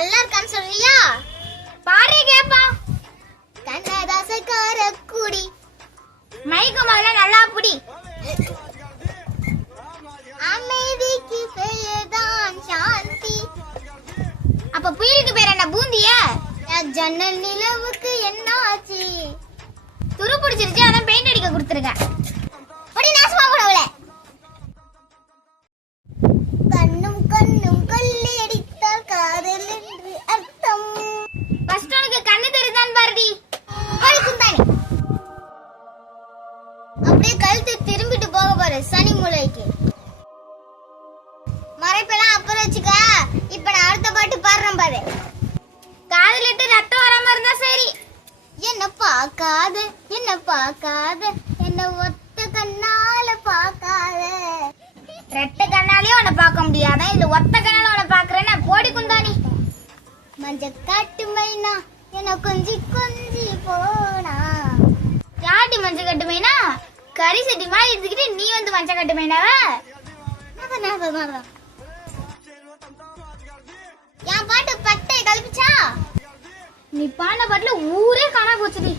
நல்லா இருக்கான்னு சொல்றியா? பாரு கேப்பா. கண்ணதாசக்கார குடி மைக்கு முதல்ல நல்லா புடி. அமைதிக்கு பெயர்தான் சாந்தி. அப்ப புயலுக்கு பேர் என்ன? பூந்தியா? ஜன்னல் நிலவுக்கு என்ன ஆச்சு? துரு பிடிச்சிருச்சு, அதான் பெயிண்ட் அடிக்க கொடுத்துருக்கேன். அப்படி நாசமா போனவளே. கண்ணும் கண்ணும் கொள்ளி அடித்தால் காதல் என்று அர்த்தம். ஃபர்ஸ்ட் உனக்கு கண்ணு தெரியுதான் பாருடி. குந்தாணி அப்படியே கழுத்து திரும்பிட்டு போக பாரு சனி மூளைக்கு. மறைப்பெல்லாம் அப்புறம் வச்சுக்க. இப்ப நான் அடுத்த பாட்டு பாடுறேன் பாரு. காதலிட்டு ரத்தம் வராம இருந்தா சரி. என்ன பார்க்காத என்ன பார்க்காத என்ன ஒத்த கண்ணால பார்க்காத. ரெட்டை கண்ணாலேயும் உன்னை பார்க்க முடியாதான், இதுல ஒத்த கண்ணால உன்னை பாக்குறேன்னா போடி குந்தாணி. மஞ்ச காட்டு மைனா என்ன கொஞ்சி கொஞ்சி போனா. யாட்டி மஞ்சள் கட்டுமேனா? கறி சட்டி மாதிரி எடுத்துக்கிட்டு நீ வந்து மஞ்சள் கட்டுமேனாவ? என் பாட்டு பட்டை கல்பிச்சா? நீ பாடின பாட்டுல ஊரே காணா போச்சுடி.